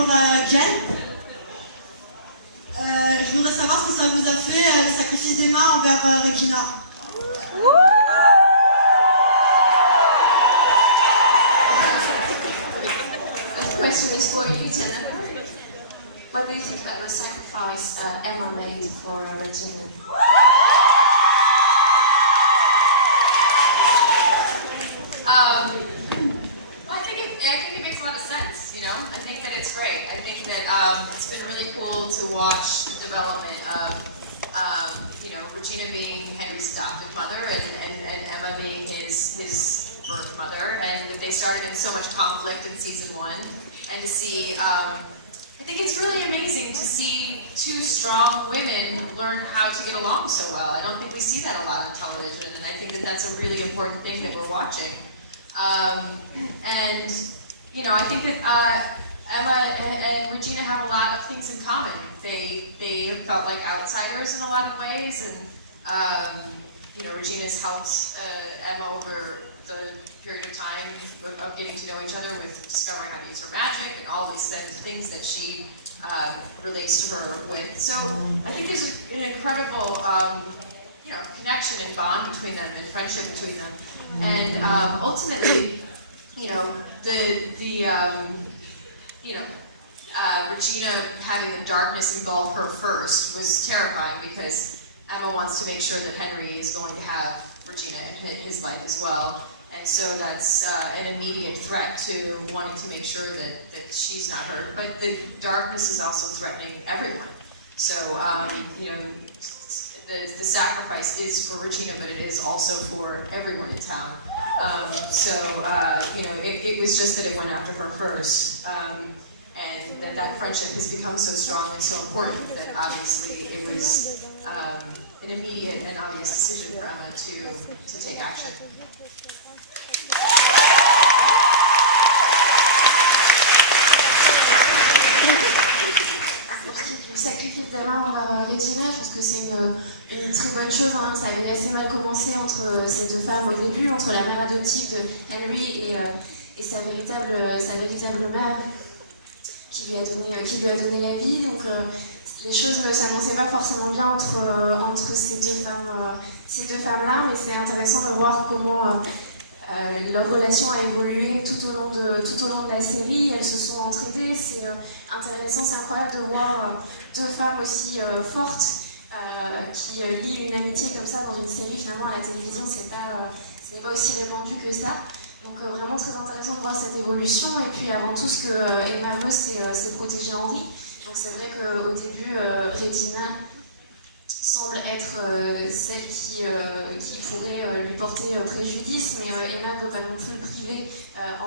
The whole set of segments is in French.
pour Jen. Je voudrais savoir ce que ça vous a fait le sacrifice des mains envers Regina. The question is for you, Jenna. What do you think about the sacrifice Emma made for Regina? I think it makes a lot of sense, you know? I think that it's great. I think that it's been really cool to watch the development of, you know, Regina being Henry's adopted mother and Emma being his birth mother. And they started in so much conflict in season 1. And to see, I think it's really amazing to see two strong women learn how to get along so well. I don't think we see that a lot on television, and I think that that's a really important thing that we're watching. And, you know, I think that Emma and Regina have a lot of things in common. They felt like outsiders in a lot of ways, and, you know, Regina's helped Emma over the period of time of getting to know each other with discovering how to use her magic and all these things that she relates to her with. So I think there's an incredible, you know, connection and bond between them and friendship between them. And ultimately, you know, Regina having the darkness engulf her first was terrifying because Emma wants to make sure that Henry is going to have Regina in his life as well. And so that's an immediate threat to wanting to make sure that she's not hurt. But the darkness is also threatening everyone. So, you know, the sacrifice is for Regina, but it is also for everyone in town. You know, it was just that it went after her first. And that friendship has become so strong and so important that obviously it was an immediate and obvious decision for Emma to take action. Sacrifice d'Emma envers Regina, je pense que c'est une très bonne chose. Hein. Ça avait assez mal commencé entre ces deux femmes au début, entre la mère adoptive de Henry et sa véritable mère qui lui a donné la vie. Donc les choses ne s'annonçaient pas forcément bien entre ces deux femmes-là, mais c'est intéressant de voir comment leur relation a évolué tout au long de la série. Elles se sont entraidées, c'est intéressant, c'est incroyable de voir deux femmes aussi fortes qui lient une amitié comme ça dans une série. Finalement à la télévision ce n'est pas aussi répandu que ça. Donc vraiment très intéressant de voir cette évolution. Et puis avant tout ce que Emma veut, c'est protéger Henry. Donc c'est vrai qu'au début Regina semble être celle qui pourrait lui porter préjudice, mais Emma ne veut pas non plus priver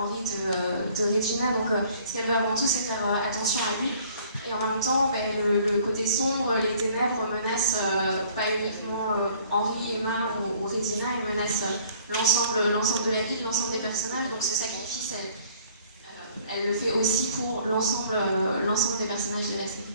Henry de Regina. Donc ce qu'elle veut avant tout, c'est faire attention à lui. Et en même temps, le côté sombre, les ténèbres menacent pas uniquement Henry, Emma ou Regina, ils menacent l'ensemble de la ville, l'ensemble des personnages. Donc ce sacrifice, elle le fait aussi pour l'ensemble des personnages de la série.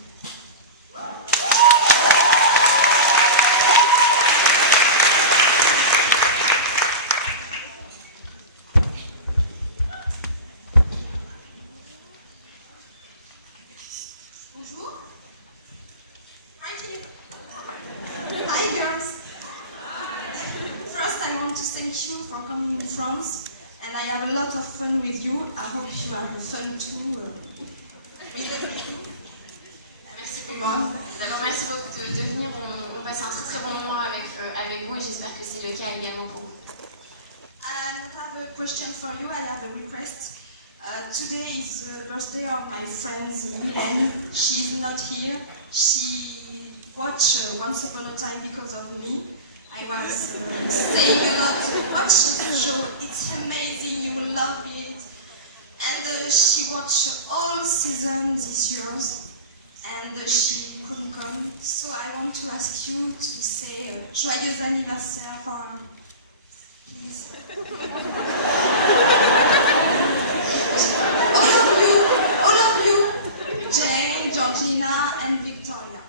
With you, I hope you have fun too. Merci beaucoup. D'abord, merci beaucoup de venir. On passe un très bon moment avec vous et j'espère que c'est le cas également pour vous. I have a question for you. I have a request. Today is the birthday of my friend Mylène. She's not here. She watched Once Upon a Time because of me. I was saying a lot, watch the show, it's amazing, you will love it. And she watched all seasons this year, and she couldn't come. So I want to ask you to say joyeux anniversaire for her, please. all of you, Jane, Georgina, and Victoria.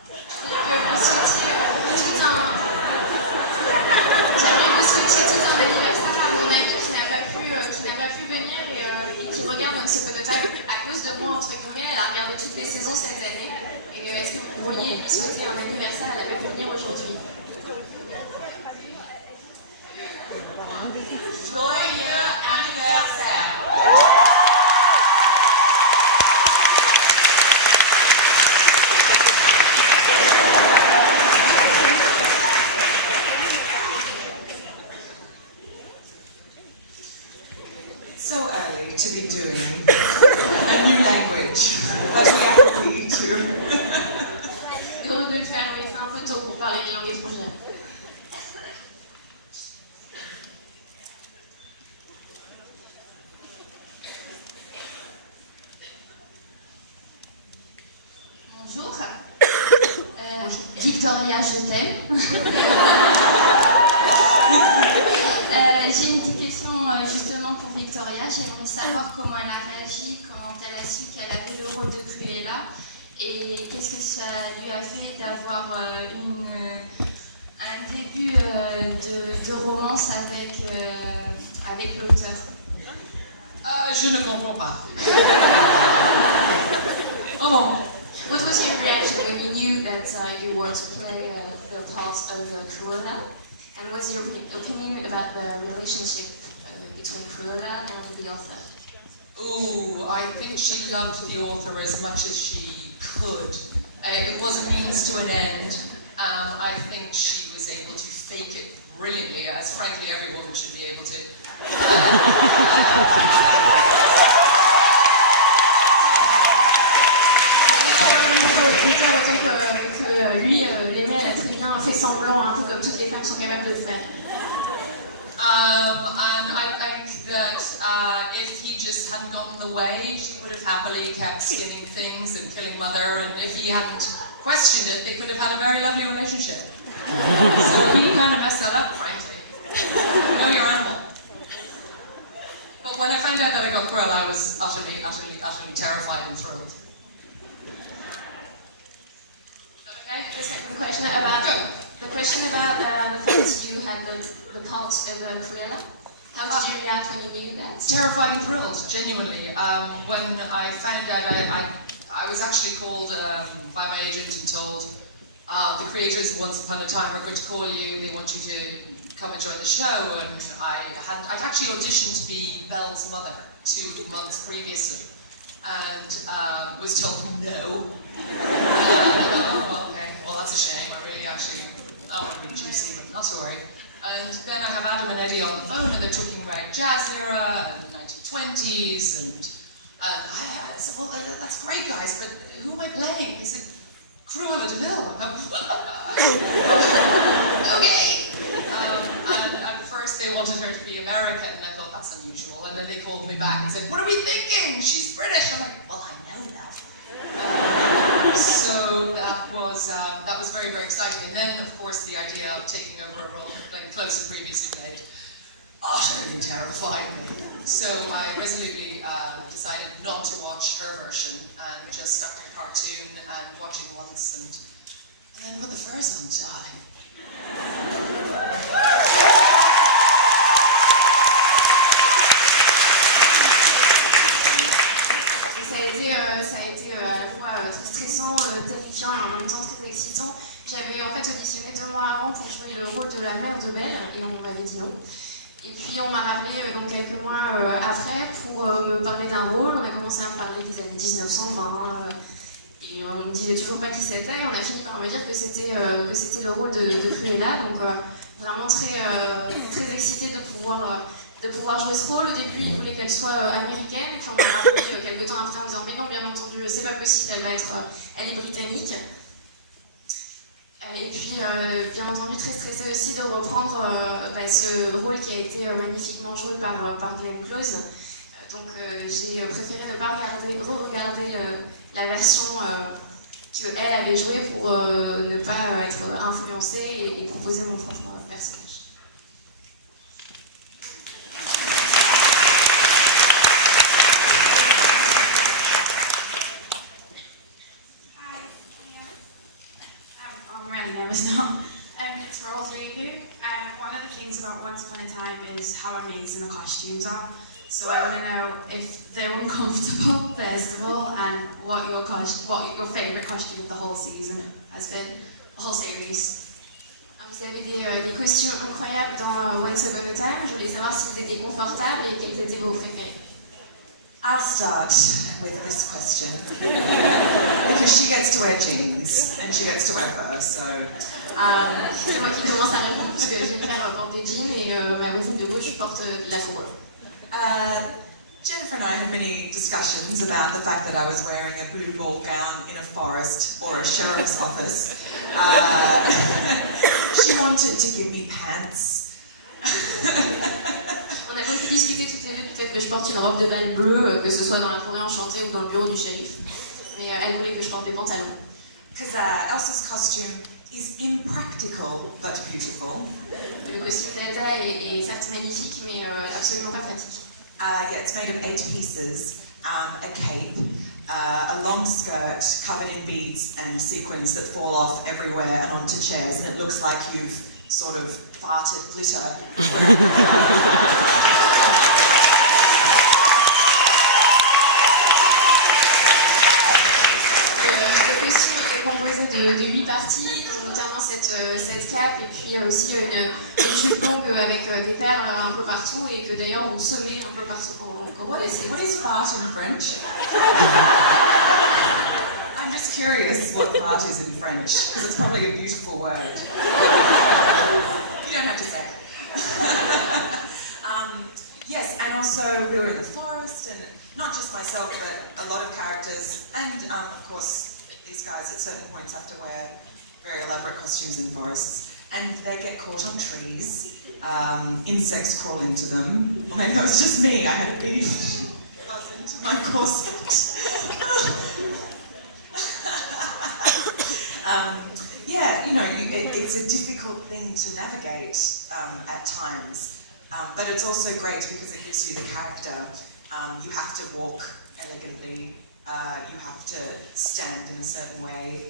Joyeux anniversaire! It's so early to be doing a new language that we agree to. Heureux de le faire, mais c'est un peu tôt pour parler une langue étrangère. Bonjour. Victoria, je t'aime. J'ai une petite question justement pour Victoria. J'aimerais savoir comment elle a réagi, comment elle a su qu'elle avait le rôle de Cruella et qu'est-ce que ça lui a fait d'avoir un début de romance avec l'auteur. Je ne comprends pas. Oh bon. What was your reaction when you knew that you were to play the part of Cruella? And what's your opinion about the relationship between Cruella and the author? Ooh, I think she loved the author as much as she could. It was a means to an end. I think she was able to fake it brilliantly, as frankly every woman should be able to. Lui, l'aimait, elle a très bien fait semblant, un peu comme toutes les femmes sont capables de le faire. And I think that if he just hadn't gotten in the way, she would have happily kept skinning things and killing Mother, and if he hadn't questioned it, they could have had a very lovely relationship. So he kind of messed that up, frankly. You know your animal. But when I found out that I got Cruella, I was utterly terrified and thrilled. The question about the fact you had the part of Cruella. How did you react when you knew that? Terrified and thrilled, genuinely. When I found out, I was actually called by my agent and told the creators Once Upon a Time are going to call you. They want you to come and join the show. And I'd actually auditioned to be Belle's mother 2 months previously, and was told no. Oh, okay. Well, that's a shame. I really juicy, but not to worry. And then I have Adam and Eddie on the phone, and they're talking about jazz era and the 1920s, and I said, well, that's great, guys, but who am I playing? He said, Cruella de Vil. Okay. And at first they wanted her to be American, and I thought that's unusual. And then they called me back and said, what are we thinking? She's British. I'm like, well, I know that. So that was very, very exciting. And then, of course, the idea of taking over a role playing Close and previously played utterly terrified me. So I resolutely decided not to watch her version and just stuck to the cartoon and watching once and then put the furs on, darling. Ça a été à la fois très stressant, terrifiant et en même temps très excitant. J'avais en fait auditionné 2 mois avant pour jouer le rôle de la mère de Belle et on m'avait dit non. Et puis on m'a rappelé donc quelques mois après pour me parler d'un rôle. On a commencé à me parler des années 1920 et on ne me disait toujours pas qui c'était. On a fini par me dire que c'était le rôle de Cruella. Donc vraiment très excitée de pouvoir jouer ce rôle. Au début, il voulait qu'elle soit américaine, et puis on m'a rappelé quelques temps après en me disant mais non, bien entendu, c'est pas possible, elle est britannique. Et puis, bien entendu, très stressée aussi de reprendre ce rôle qui a été magnifiquement joué par Glenn Close. Donc j'ai préféré ne pas re-regarder la version qu'elle avait jouée pour ne pas être influencée et proposer mon propre personnage. It's for all 3 of you. One of the things about Once Upon a Time is how amazing the costumes are. So I want to know if they're uncomfortable, first of all, and what your favourite costume of the whole season has been, the whole series. Vous avez des costumes incroyables dans Once Upon a Time. Je voulais savoir s'ils étaient confortables et quels étaient vos préférés. I'll start with this question because she gets to wear jeans and she gets to wear fur, so C'est moi qui commence à répondre puisque Jennifer porte des jeans et ma voisine de gauche porte de la fourrure. Jennifer and I had many discussions about the fact that I was wearing a blue ball gown in a forest or a sheriff's office. She wanted to give me pants. On a beaucoup discuté toutes les deux du fait que je porte une robe de bal bleue, que ce soit dans la forêt enchantée ou dans le bureau du shérif. Mais elle voulait que je porte des pantalons. Because Elsa's costume is impractical but beautiful. Le costume d'Elsa est certes magnifique, mais absolument pas pratique. Yeah, it's made of 8 pieces, a cape, a long skirt covered in beads and sequins that fall off everywhere and onto chairs, and it looks like you've sort of farted glitter. Le costume est composé de 8 parties, notamment cette cape, et puis il y a aussi une jupe longue avec des perles un peu partout, et que d'ailleurs on semait un peu partout quand on laissait. What is fart in French? I'm just curious what fart is in French, because it's probably a beautiful word. You don't have to say. Yes, and also we were in the forest, and not just myself, but a lot of characters, and of course these guys at certain points have to wear very elaborate costumes in forests, and they get caught on trees. Insects crawl into them. Or maybe that was just me, I had a bee buzz into my corset. Yeah, you know, it's a difficult thing to navigate at times, but it's also great because it gives you the character. You have to walk elegantly, you have to stand in a certain way,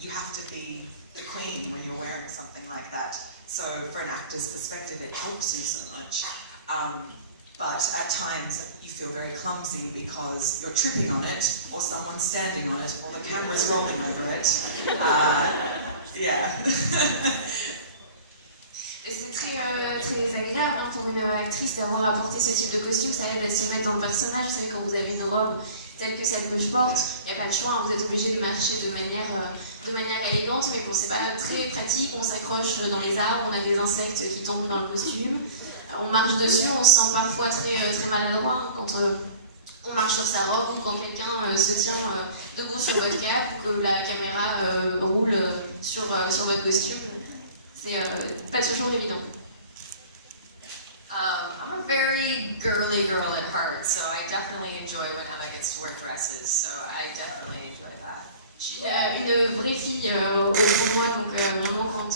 you have to be the queen when you're wearing something like that. So for an actor's perspective, it helps you so much. But at times you feel very clumsy because you're tripping on it, or someone's standing on it, or the camera's rolling over it. Yeah. C'est très désagréable pour une actrice d'avoir à porter ce type de costume, ça aide à se mettre dans le personnage. Vous savez, quand vous avez une robe telle que celle que je porte, il n'y a pas le choix, vous êtes obligé de marcher de manière élégante, mais bon, c'est pas très pratique, on s'accroche dans les arbres, on a des insectes qui tombent dans le costume, on marche dessus, on se sent parfois très maladroit quand on marche sur sa robe ou quand quelqu'un se tient debout sur votre cape ou que la caméra roule sur votre costume. C'est pas toujours évident. I'm a very girly girl at heart, so I definitely enjoy when Emma gets to wear dresses, so I definitely enjoy that. Je suis une vraie fille au bout de moi, donc vraiment quand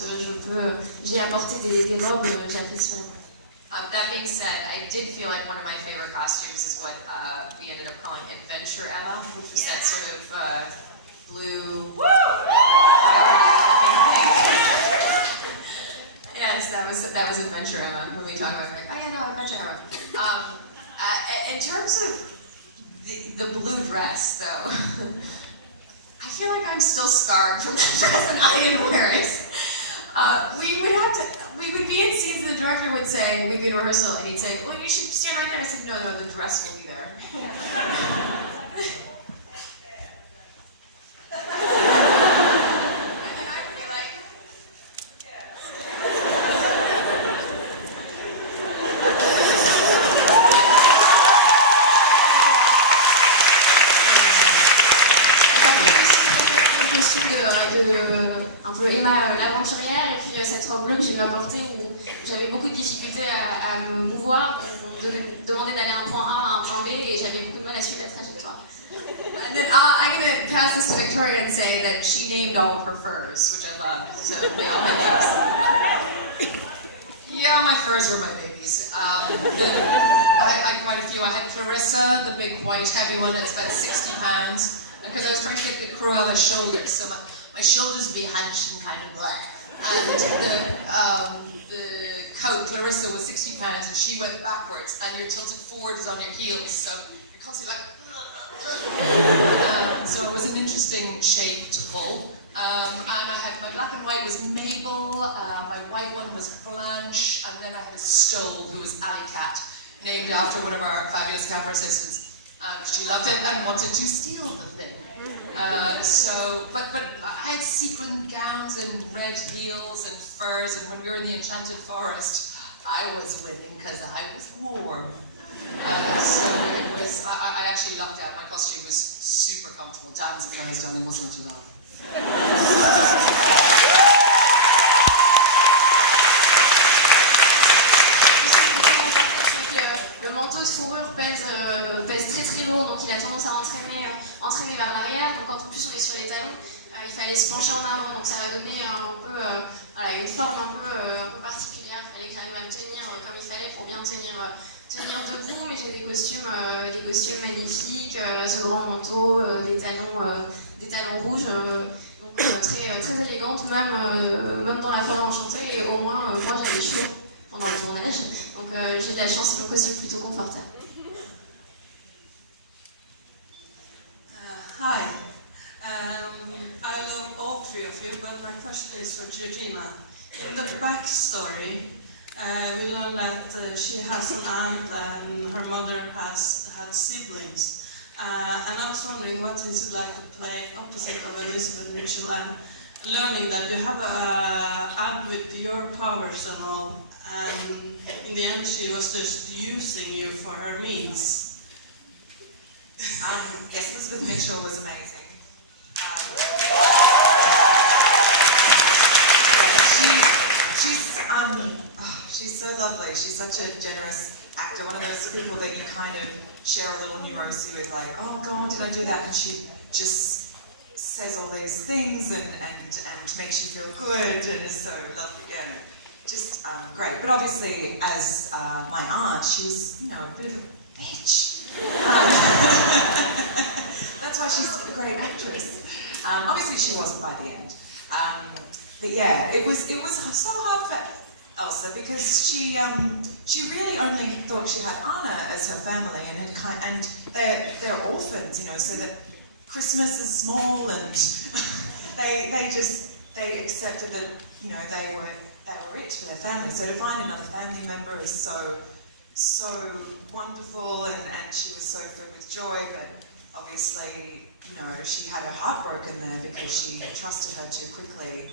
j'ai apporté des robes, j'apprécie vraiment. That being said, I did feel like one of my favorite costumes is what we ended up calling Adventure Emma, which was that sort of blue, Yes, that was Adventure Emma when we talked about it. Oh yeah, no, Adventure Emma. In terms of the blue dress, though, I feel like I'm still scarred from that dress, and I didn't wear it. We would be in scenes, and the director would say, we'd be in rehearsal, and he'd say, well, you should stand right there. I said, no, the dress will be there. J'avais beaucoup de difficultés à me mouvoir, on me demandait d'aller d'un point A à un point B et j'avais beaucoup de mal à suivre la trajectoire. And then I'm going to pass this to Victoria and say that she named all of her furs, which I love. So they all had names. Yeah, my furs were my babies. I had quite a few. I had Clarissa, the big white heavy one, it's about 60 pounds. Because I was trying to get the crew on the shoulders, so my shoulders would be hunched and kind of black. And the coat, Clarissa, was 60 pounds and she went backwards and you're tilted forwards on your heels, so you're constantly like so it was an interesting shape to pull. And I had my black and white was Mabel, my white one was Blanche, and then I had a stole, who was Alley Cat, named after one of our fabulous camera assistants. She loved it and wanted to steal the thing. But I had sequin gowns and red heels and furs, and when we were in the Enchanted Forest, I was winning because I was warm. I actually lucked out. My costume was super comfortable. Dan's clothes down, it wasn't much of that. Le manteau de fourrure pèse très très lourd, donc il a tendance à entraîner vers l'arrière. Donc quand en plus on est sur les talons, il fallait se pencher en avant, donc ça va donner un peu une forme un peu particulière. Il fallait que j'arrive à me tenir comme il fallait pour bien tenir debout, mais j'ai des costumes magnifiques, ce grand manteau, des talons rouges, donc très, très élégante, même dans la forêt enchantée, et au moins moi j'avais chaud pendant le tournage, donc j'ai de la chance, le costume plutôt confortable. Hi, I love all three of you, but my question is for Georgina. In the backstory, we learn that she has an aunt and her mother has had siblings. And I was wondering what is it like to play opposite of Elizabeth Mitchell and learning that you have an aunt with your powers and all, and in the end she was just using you for her means. Yes, Elizabeth Mitchell was amazing. She's so lovely. She's such a generous actor. One of those people that you kind of share a little neurosis with, like, oh God, did I do that? And she just says all these things and makes you feel good and is so lovely. Yeah, just great. But obviously, as my aunt, she was, a bit of a bitch. That's why she's a great actress. Obviously, she wasn't by the end. But yeah, it was so hard for Elsa because she really only thought she had Anna as her family, and they're orphans, so that Christmas is small, and they accepted that they were rich for their family. So to find another family member is so wonderful, and she was so filled with joy. But obviously, she had her heart broken there because she trusted her too quickly.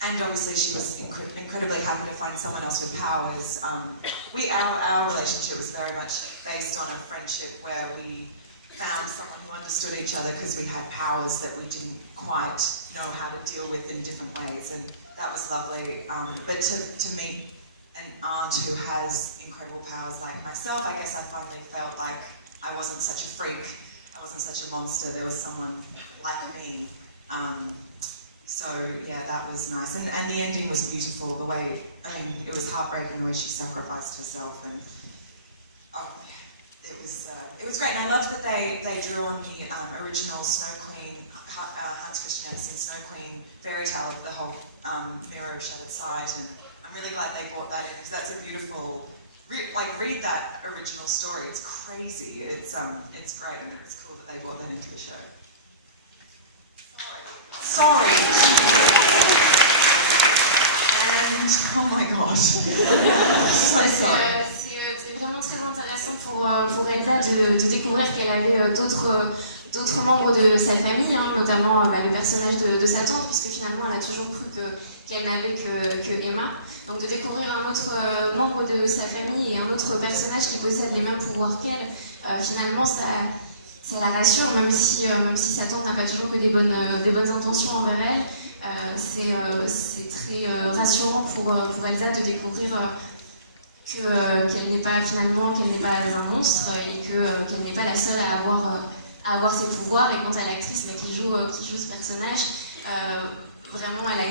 And obviously she was incredibly happy to find someone else with powers. Our relationship was very much based on a friendship where we found someone who understood each other because we had powers that we didn't quite know how to deal with in different ways, and that was lovely. But to meet an aunt who has incredible powers like myself, I guess I finally felt like I wasn't such a freak, I wasn't such a monster, there was someone like me. So yeah, that was nice, and the ending was beautiful. It was heartbreaking the way she sacrificed herself, and it was great. And I loved that they drew on the original Snow Queen, Hans Christian Andersen Snow Queen fairy tale of the whole mirror of shattered sight, and I'm really glad they brought that in because that's a beautiful. Read that original story. It's crazy. It's great, and it's cool that they brought that into the show. Sorry. And oh my god. So sorry. C'est vraiment très intéressant pour Elsa de découvrir qu'elle avait d'autres membres de sa famille, notamment le personnage de sa tante, puisque finalement elle a toujours cru qu'elle n'avait que Emma. Donc de découvrir un autre membre de sa famille et un autre personnage qui possède les mêmes pouvoirs qu'elle, finalement ça la rassure, même si sa tante n'a pas toujours que des bonnes intentions envers elle. C'est très rassurant pour Elsa de découvrir qu'elle n'est pas un monstre et qu'elle n'est pas la seule à avoir ses pouvoirs. Et quant à l'actrice qui joue ce personnage, vraiment elle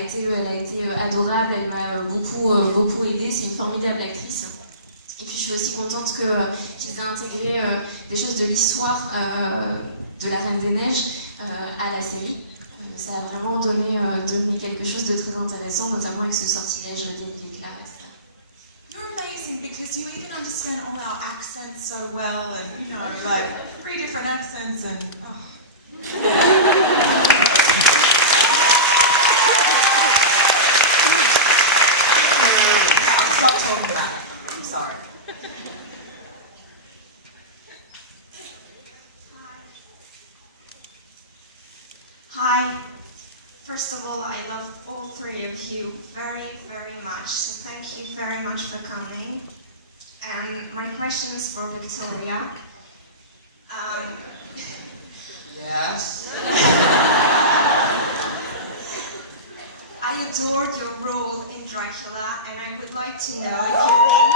a été adorable, elle m'a beaucoup aidée, c'est une formidable actrice. Et puis je suis aussi contente qu'ils aient intégré des choses de l'histoire de la Reine des Neiges à la série. Ça a vraiment donné quelque chose de très intéressant, notamment avec ce sortilège d'éclairs, etc. You're amazing because you even understand all our accents so well, and 3 different accents, and I'll stop talking sorry. Hi. First of all, I love all three of you very, very much. So thank you very much for coming. And my question is for Victoria. Yes. I adored your role in Dracula, and I would like to know if you think...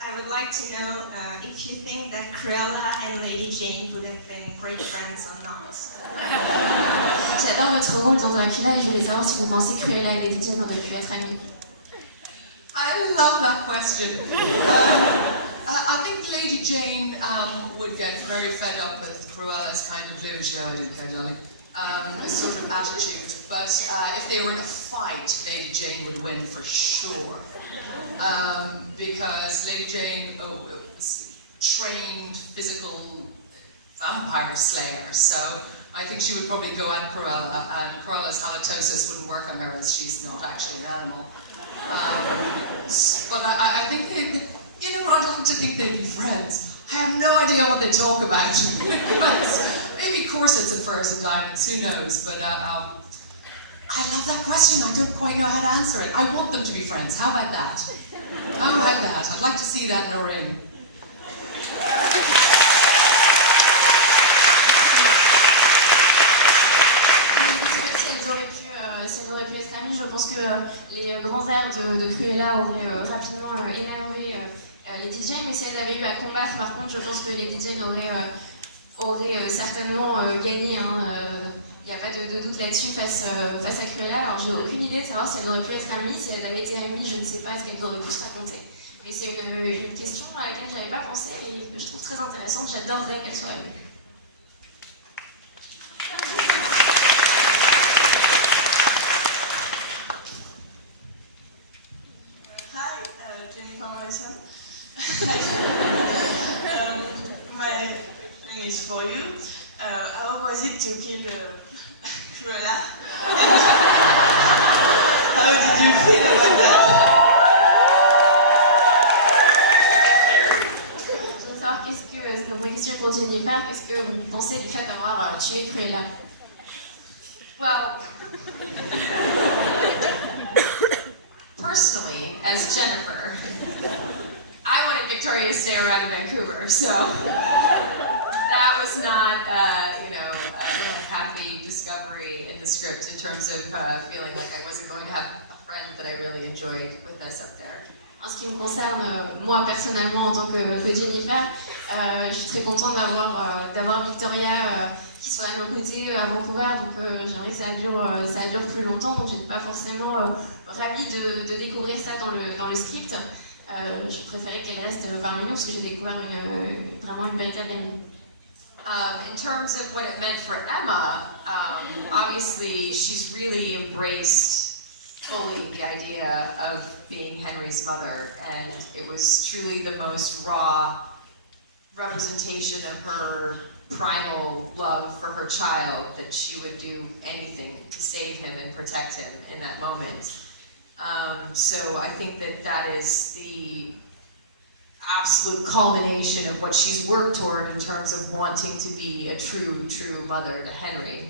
I would like to know if you think that Cruella and Lady Jane would have been great friends or not. J'adore votre rôle dans Dracula et je voulais savoir si vous pensez que Cruella et Lady Jane auraient pu être amies. I love that question. I think Lady Jane would get very fed up with Cruella's kind of no, I don't care, darling, sort of attitude. But if they were in a fight, Lady Jane would win for sure. Because Lady Jane is trained physical vampire slayer, so I think she would probably go at Cruella, and Cruella's halitosis wouldn't work on her as she's not actually an animal. But I think you know what, I'd like to think they'd be friends. I have no idea what they talk about. Maybe corsets and furs and diamonds, who knows? But I love that question. I don't quite know how to answer it. I want them to be friends. How about that? How about that? I'd like to see that in a ring. Si elles auraient pu être amies, je pense que les grands airs de Cruella auraient rapidement énervé Lady Jane, mais si elles avaient eu à combattre, par contre, je pense que Lady Jane aurait certainement gagné. Il n'y a pas de doute là-dessus face à Cruella. Alors, j'ai aucune idée de savoir si elles auraient pu être amies. Si elles avaient été amies, je ne sais pas ce qu'elles auraient pu se raconter. Mais c'est une question à laquelle je n'avais pas pensé et que je trouve très intéressante. J'adorerais qu'elles soient amies. My name is for you. How was it to kill Cruella? How did you feel about that? Je veux savoir c'est une question pour Jennifer, qu'est-ce que vous pensez du fait d'avoir tué Cruella? Well, personally, as Jennifer, I wanted Victoria to stay around in Vancouver, so that was not, a happy discovery in the script in terms of feeling like I wasn't going to have a friend that I really enjoyed with us up there. En ce qui me concerne, moi personnellement en tant que Jennifer, je suis très contente d'avoir Victoria qui soit à nos côtés à Vancouver, donc j'aimerais que ça dure plus longtemps, donc je n'étais pas forcément ravie de découvrir ça dans le script. Je préférais qu'elle reste parmi nous parce que j'ai découvert vraiment une véritable amie. In terms of what it meant for Emma, obviously she's really embraced fully the idea of being Henry's mother, and it was truly the most raw representation of her primal love for her child, that she would do anything to save him and protect him in that moment. So I think that is the absolute culmination of what she's worked toward in terms of wanting to be a true mother to Henry.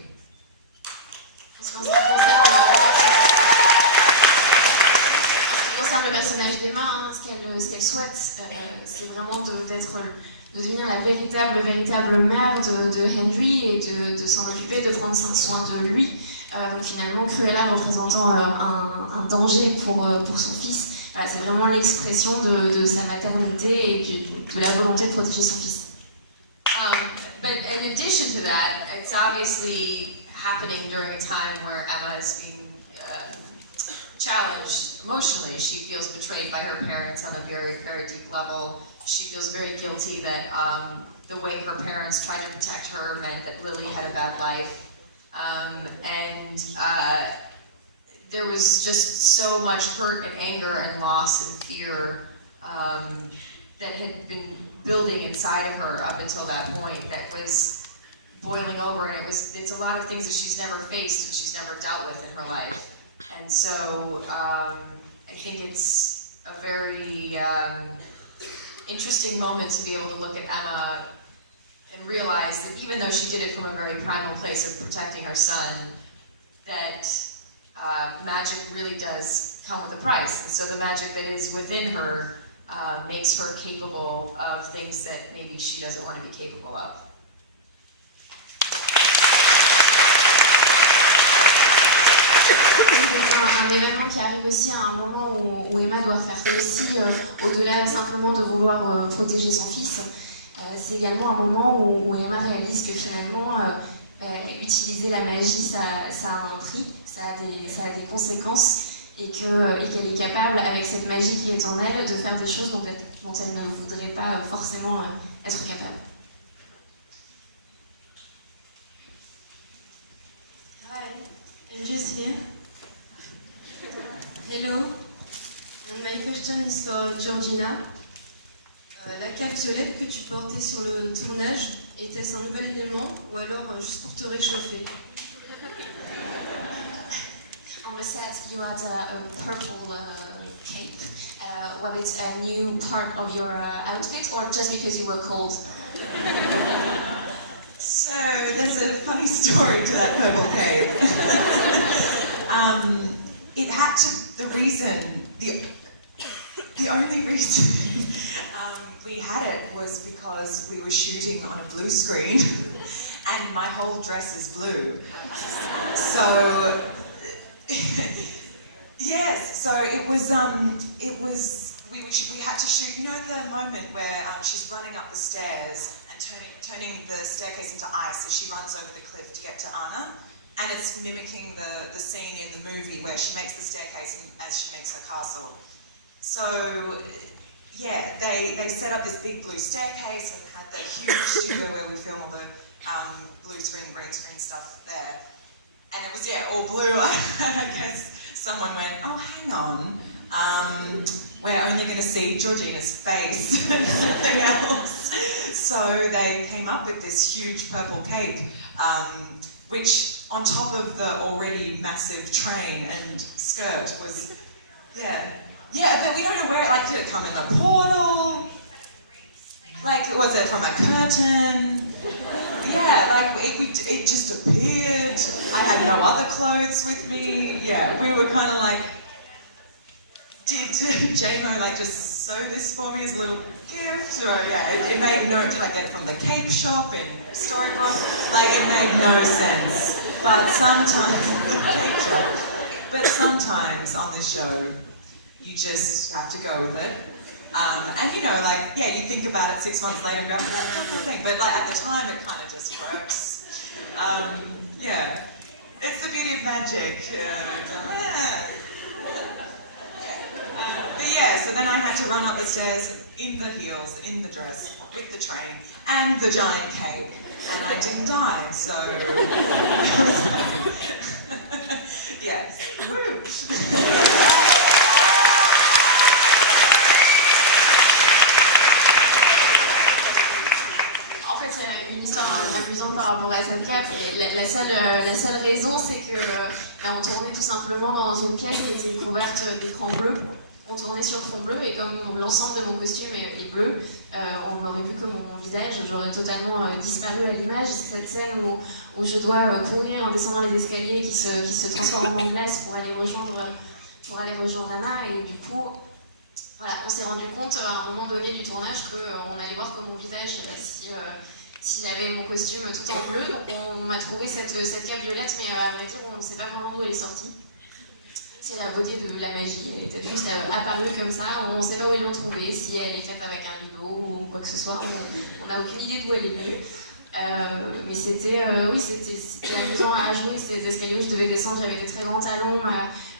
En ce qui concerne le personnage d'Emma, ce qu'elle souhaite, c'est vraiment de devenir la véritable mère de Henry et de s'en occuper, de prendre soin de lui. Donc finalement, Cruella représentant un danger pour son fils. Voilà, c'est vraiment l'expression de sa maternité et de la volonté de protéger son fils. But in addition to that, it's obviously happening during a time where Emma is being challenged emotionally. She feels betrayed by her parents on a very, very deep level. She feels very guilty that the way her parents tried to protect her meant that Lily had a bad life. There was just so much hurt and anger and loss and fear that had been building inside of her up until that point that was boiling over, and it's a lot of things that she's never faced and she's never dealt with in her life. And And so I think it's a very interesting moment to be able to look at Emma and realize that even though she did it from a very primal place of protecting her son, that magic really does come with a price. And so the magic that is within her makes her capable of things that maybe she doesn't want to be capable of. C'est un événement qui arrive aussi à un moment où Emma doit faire aussi, au-delà simplement de vouloir protéger son fils. C'est également un moment où Emma réalise que finalement, utiliser la magie, ça a un prix, ça a des conséquences, et qu'elle est capable, avec cette magie qui est en elle, de faire des choses dont elle ne voudrait pas forcément être capable. Hi, I'm just here. Hello, and my question is for Georgina. La cape violette que tu portais sur le tournage, était-ce un nouvel élément ou alors juste pour te réchauffer? On the set, you had a purple cape. Was it a new part of your outfit, or just because you were cold? So there's a funny story to that purple cape. It had to. The only reason we had it was because we were shooting on a blue screen, and my whole dress is blue. So yes, so it was. We had to shoot. You know the moment where she's running up the stairs and turning the staircase into ice as she runs over the cliff to get to Anna. And it's mimicking the scene in the movie where she makes the staircase as she makes her castle. So, yeah, they set up this big blue staircase and had the huge studio where we film all the blue screen, green screen stuff there. And it was, yeah, all blue. I guess someone went, oh, hang on. We're only going to see Georgina's face, nothing else. So they came up with this huge purple cape, which on top of the already massive train and skirt was, yeah, but we don't know where, like, did it come in the portal? Like, was it from a curtain? Yeah, like, it just appeared. I had no other clothes with me. Yeah, we were kind of like, did J-Mo, like, just sew this for me as a little gift? Or, yeah, it made no, did I get it from the cape shop in Storybook? Like, it made no sense. But sometimes on this show, you just have to go with it. And you know, like, yeah, you think about it 6 months later and go, nothing. But like at the time, it kind of just works. Yeah, it's the beauty of magic. But yeah, so then I had to run up the stairs in the heels, in the dress, with the train, and the giant cape. And I didn't die, so... yes. En fait, il y a une histoire amusante par rapport à cette cape. La seule raison, c'est que on tournait tout simplement dans une pièce qui était couverte d'écran bleu. On tournait sur fond bleu et comme l'ensemble de mon costume est bleu, on aurait vu que mon visage, j'aurais totalement disparu à l'image. C'est cette scène où je dois courir en descendant les escaliers qui se transforment en glace pour aller rejoindre Anna. Et du coup, voilà, on s'est rendu compte à un moment donné du tournage qu'on allait voir que mon visage, s'il avait mon costume tout en bleu. Donc on m'a trouvé cette cape violette, mais à vrai dire, on ne sait pas vraiment d'où elle est sortie. C'est la beauté de la magie, elle était juste apparue comme ça, on ne sait pas où ils l'ont trouvée, si elle est faite avec un rideau ou quoi que ce soit, on n'a aucune idée d'où elle est venue. Mais c'était amusant à jouer, ces escaliers où je devais descendre, j'avais des très grands talons,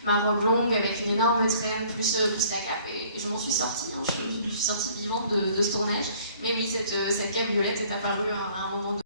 ma robe longue avec une énorme traîne, plus la cape, et je m'en suis sortie, je suis sortie vivante de ce tournage. Mais oui, cette cape violette est apparue à un moment donné.